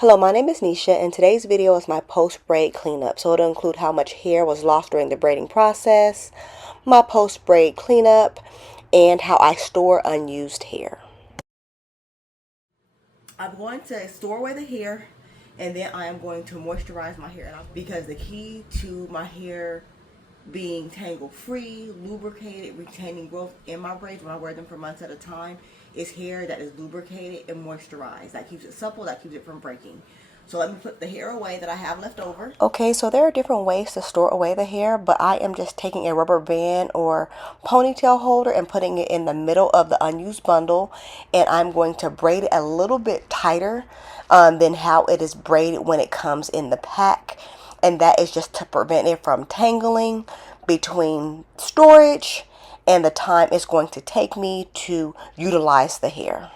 Hello, my name is Nisha, and today's video is my post-braid cleanup. So it'll include how much hair was lost during the braiding process, my post-braid cleanup, and how I store unused hair. I'm going to store away the hair, and then I am going to moisturize my hair. Because the key to my hair being tangle-free, lubricated, retaining growth in my braids when I wear them for months at a time is hair that is lubricated and moisturized. That keeps it supple, that keeps it from breaking. So let me put the hair away that I have left over. Okay, so there are different ways to store away the hair, but I am just taking a rubber band or ponytail holder and putting it in the middle of the unused bundle, and I'm going to braid it a little bit tighter than how it is braided when it comes in the pack. And that is just to prevent it from tangling between storage and the time it's going to take me to utilize the hair.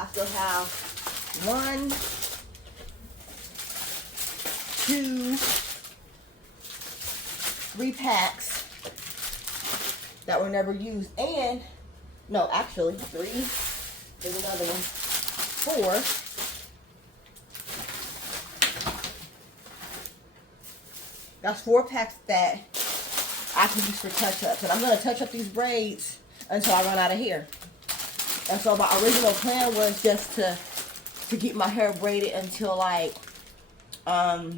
I still have 1, 2, 3 packs that were never used, and no, actually 3. There's another one. 4. That's 4 packs that I can use for touch-ups, and I'm gonna touch up these braids until I run out of hair. And so my original plan was just to keep my hair braided until like the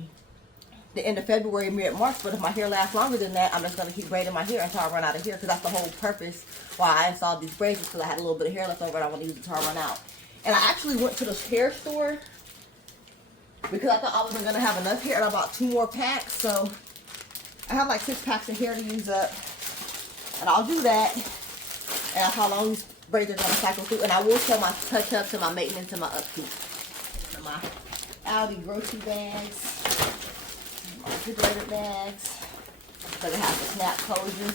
end of February, mid-March. But if my hair lasts longer than that, I'm just going to keep braiding my hair until I run out of hair. Because that's the whole purpose why I installed these braids, because I had a little bit of hair left over and I want to use it until I run out. And I actually went to the hair store because I thought I wasn't going to have enough hair, and I bought 2 more packs. So I have like 6 packs of hair to use up. And I'll do that. And that's how long these braids are going to cycle through. And I will show my touch-ups and my maintenance and my upkeep. And my Aldi grocery bags. My refrigerator bags. So they have the snap closure.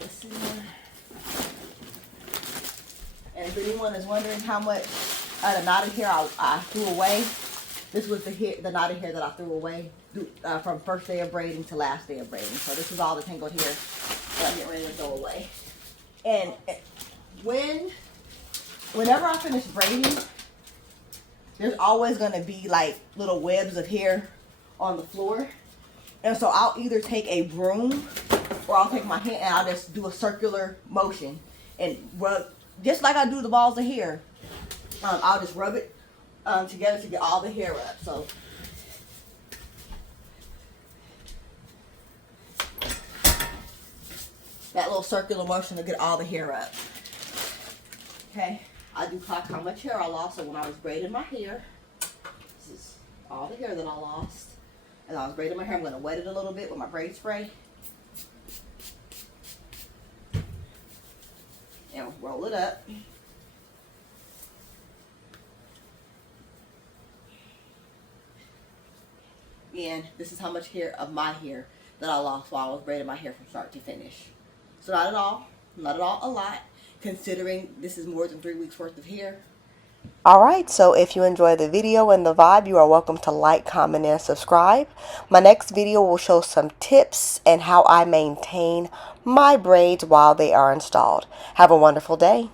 This here. And if anyone is wondering how much the knotted hair I threw away, this was the knotted hair that I threw away from first day of braiding to last day of braiding. So this was all the tangled hair that I'm getting ready to throw away. And whenever I finish braiding, there's always going to be like little webs of hair on the floor. And so I'll either take a broom or I'll take my hand and I'll just do a circular motion and rub, just like I do the balls of hair. I'll just rub it together to get all the hair up. So that little circular motion to get all the hair up. Okay, I do clock how much hair I lost. So when I was braiding my hair, this is all the hair that I lost. As I was braiding my hair, I'm going to wet it a little bit with my braid spray. And roll it up. And this is how much hair of my hair that I lost while I was braiding my hair from start to finish. So not at all a lot, considering this is more than 3 weeks worth of hair. Alright, so if you enjoyed the video and the vibe, you are welcome to like, comment, and subscribe. My next video will show some tips and how I maintain my braids while they are installed. Have a wonderful day.